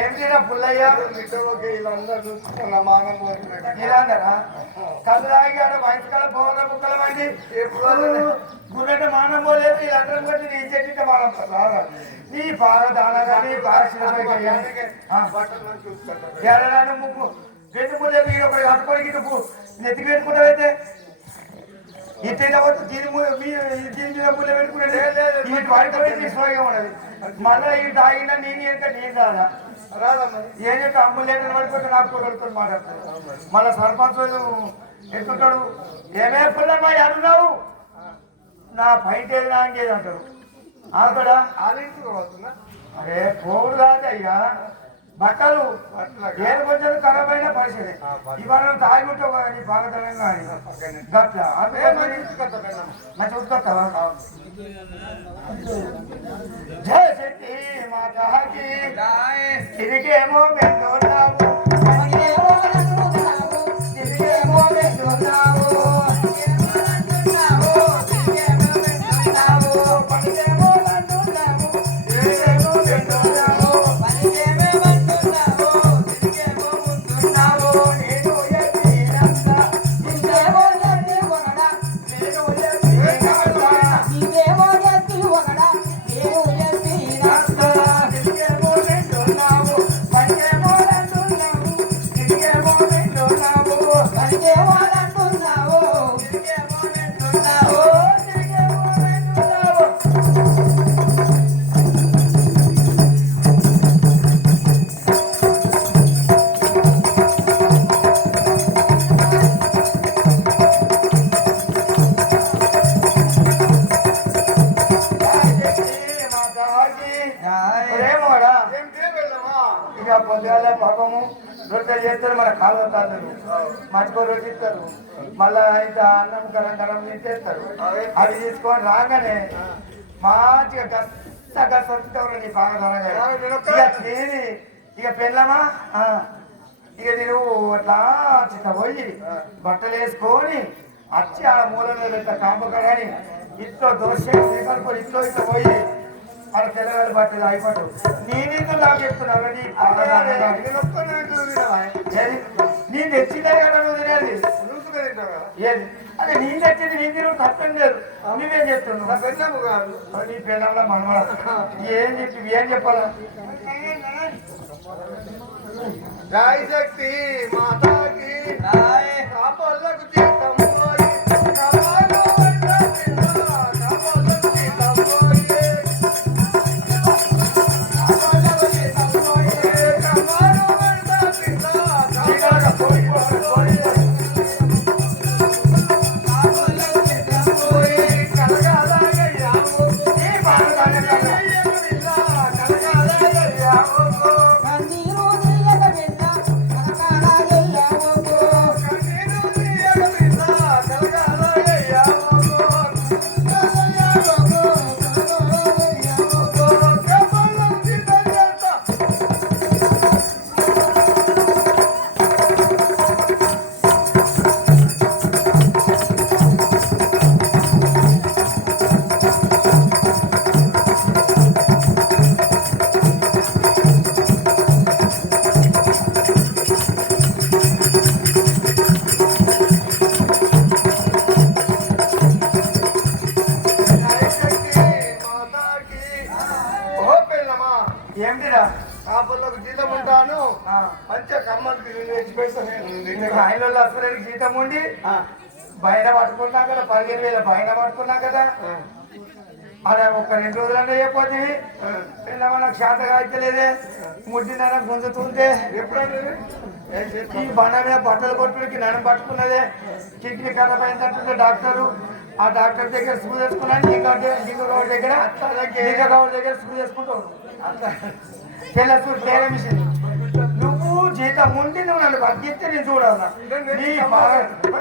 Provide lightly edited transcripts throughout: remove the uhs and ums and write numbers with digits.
ఏంటిరా పుల్లయ్య వీళ్ళందరూ చూసుకున్న మానం ఇలాందరా కళ్ళు తాగి ఆడ వయసుకాల పోగల ముక్కల మంది గుర్రెట మానం పోలేదు వీళ్ళందరం కొట్టి నీ చెట్టిట మానం నీ బాగా దానగా నీ బాగా ముక్కు రెండు పుల్లే మీరు ఒకటి కట్టుకొని ఇటు నెత్తికి పెట్టుకుంటావైతే ఇట్లా దీని మీద ముళ్ళ పెట్టుకునే వాడిపోయి ఉన్నది మళ్ళీ ఈ తాగినా నేను ఎంత నేను రాదా ఏం చెప్పి అమ్ములు లేదని పడిపోతే నాకు కడుక్కొని మాట్లాడతాడు మళ్ళీ సర్పంచ్ ఎత్తుంటాడు ఏమే పుల్లమ్మా అడుగున్నావు నా బయట ఏది నాంగేది అంటారు ఆకడా అరే పోడు కాదు అయ్యా బట్టలు ఏడు కొంచెం ఖరాబ్ అయిన పరిస్థితి ఇవాళ తాగి ఉంటావు కానీ బాగతనంగా గట్లా అదే మంచి ఉత్కొస్తావా జయ శక్తి మాతాకి తిరిగేమో వెళ్తున్నావు తిరిగేమో వెళ్తున్నావు పొద్దుగాల పాపము రొట్టెలు చేస్తారు మన కాలువ తాతలు మర్చిపో రొట్టె ఇస్తారు మళ్ళా ఇంకా అన్నం గరం గరం తింటేస్తారు అవి తీసుకొని రాగానే మంచిగా గస్స గస్స వస్తుంటారు నీ బాగా ఇక తిని ఇక పెళ్ళమా ఇక నేను అట్లా చిన్న పోయి బట్టలు వేసుకొని వచ్చి ఆ మూలలో పెట్ట కాంపకడని ఇంట్లో దోశ శ్రీకల్పలు ఇంట్లో ఇట్లా పోయి అక్కడ తెల్లగాలి బట్టలు అయిపోతాడు నేనేందుకు నాకు చెప్తున్నావు నేను తెచ్చిందే కదా నువ్వు తినేది ఏది అదే నేను తెచ్చింది నేను తిరుగు తప్పని లేదు నువ్వేం చెప్తున్నావు పెళ్ళము కాదు నీ పెళ్ళంలో మనమడ ఏం చెప్పాలా జై శక్తి మాతాకి కాపాలకు తీర్థం ఏమిటిరా కాపులకు జీతం ఉంటాను మంచిగా కమ్మకి ఆయనలో అసలు జీతం ఉండి బయట పట్టుకున్నా కదా 15,000 బయట పట్టుకున్నా కదా అలా ఒక 2 రోజులన్నా అయిపోతే నాకు శాతగా అయితలేదే ముడ్డిన గుంజుతుంటే ఈ బండ మీద బట్టలు కొట్టుడికి నన్ను పట్టుకున్నదే కిడ్నీ ఖరాబ్ అయిందంటుంటే డాక్టరు ఆ డాక్టర్ దగ్గర సూ చేసుకున్నాను లింగరావు దగ్గర సూ చేసుకుంటావు తెలుసు తేల మిషన్ నువ్వు జీతం ఉండి నువ్వు నన్ను బతికిస్తే నేను చూడాలా నీ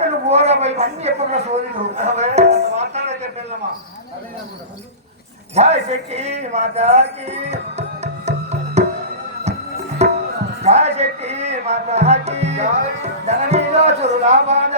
నువ్వు పోరా పోయి అన్ని ఎప్పుడు సోది నువ్వు మాట్లాడే పిల్లమా జై శక్తి మాతాకి జై శక్తి మాతాకి ధననీలో చురులా బాధ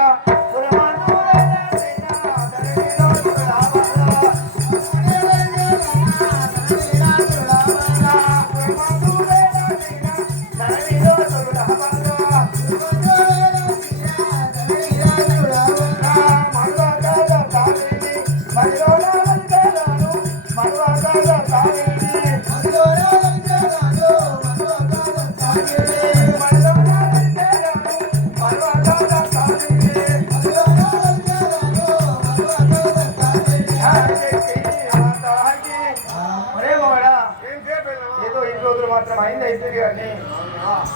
ఏదో ఈ రోజులు మాత్రం అయింది అయిపోయింది కానీ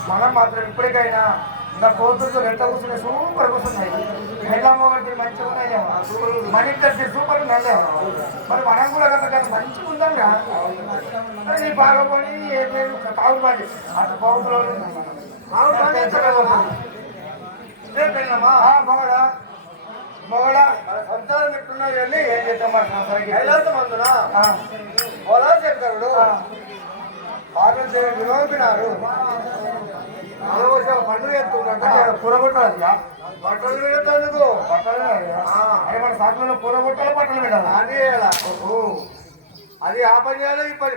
మనం మాత్రం ఇప్పటికైనా ఇంకా కోతులతో ఎంత కూర్చున్నాయి సూపర్ కూర్చున్నాయి మెల్లమ్మ ఒకటి మంచిగా ఉన్నాయి మన ఇంటర్ సూపర్ ఉన్నాయి మరి మనం కూడా కనుక మంచిగా ఉందాం నీ బాగా పోయి ఏం లేదు తాగుబాడి అటు కోతులు మగడా మగడా సంతానం పెట్టున్నాడు వెళ్ళి ఏం చేద్దాం కైలాసమందున పొలా చెప్తాడు పాటలు చేయడం వినోపినారు పండుగ ఎత్తుకుంటా కూరగొట్టాలి బట్టలు పెడతాను బట్టలు అదే మన సాకులో కూరగొట్టాలి బట్టలు పెట్టాలి అది అది ఆ పని చేయాలి ఈ పని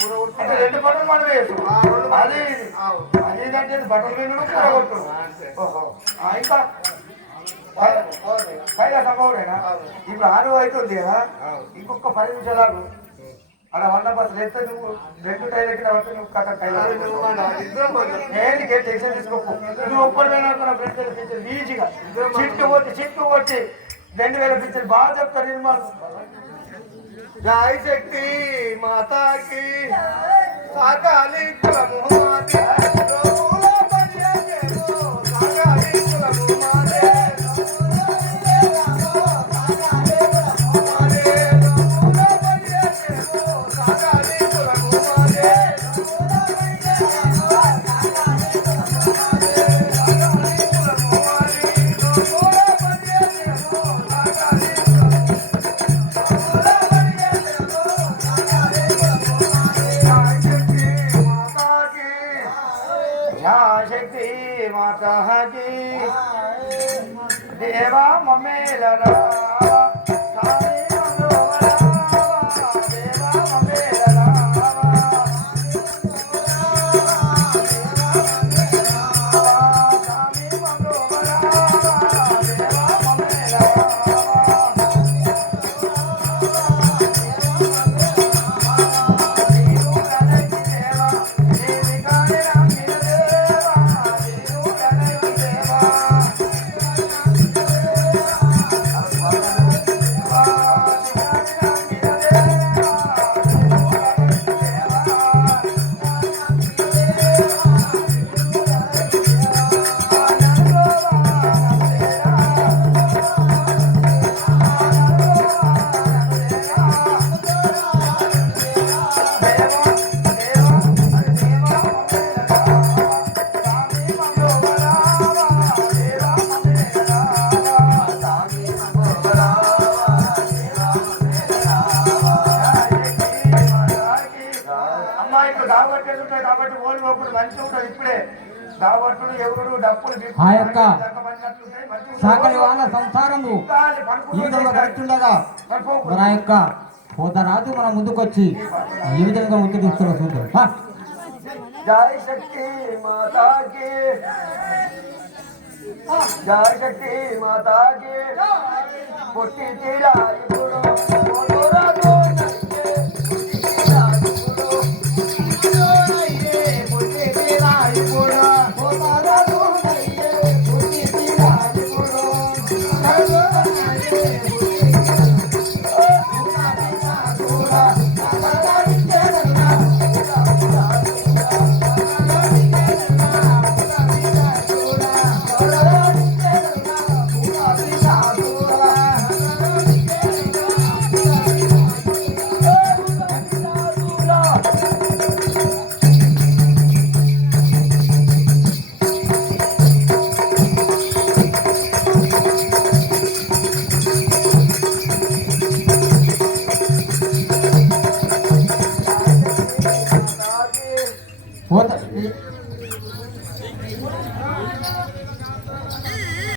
కూరగొట్టు రెండు బట్టలు మనం వేసు అది అదేంటంటే బట్టలు మీద కూరగొట్టు ఇంకా పైగా సంభవమేనా ఇప్పుడు 6 అవుతుంది కదా ఇంకొక 10 నిమిషాలు అలా 100 బస్సులు ఎత్తే నువ్వు 2 టైర్ ఎక్కిన వస్తే నువ్వు కథ నేను టెన్షన్ తీసుకోకు నువ్వు ఒక్కడైనా ఫ్రెండ్స్ ఈజీగా చిట్టు వచ్చి 2000 పిక్చర్ బాగా చెప్తారు నిర్మాణం జై శక్తి మాతాకి సాకాలి కులము శక్తి మాతా దేవా మమ్మేలరా కాబట్టి ఓడిపోకుండా మంచిగా ఉంటుంది ఇప్పుడే కాబట్టి ఎవరు డబ్బులు ఆ యొక్క సాకలి వాళ్ళ సంసారము ఈ విధంగా గడుతుండగా మన యొక్క పోతరాజు మన ముందుకొచ్చి ఈ విధంగా ముందు తీసుకున్న చూద్దాం జై శక్తి మాతాకి జై శక్తి మాతాకి పొట్టి తీరా ఇప్పుడు పోత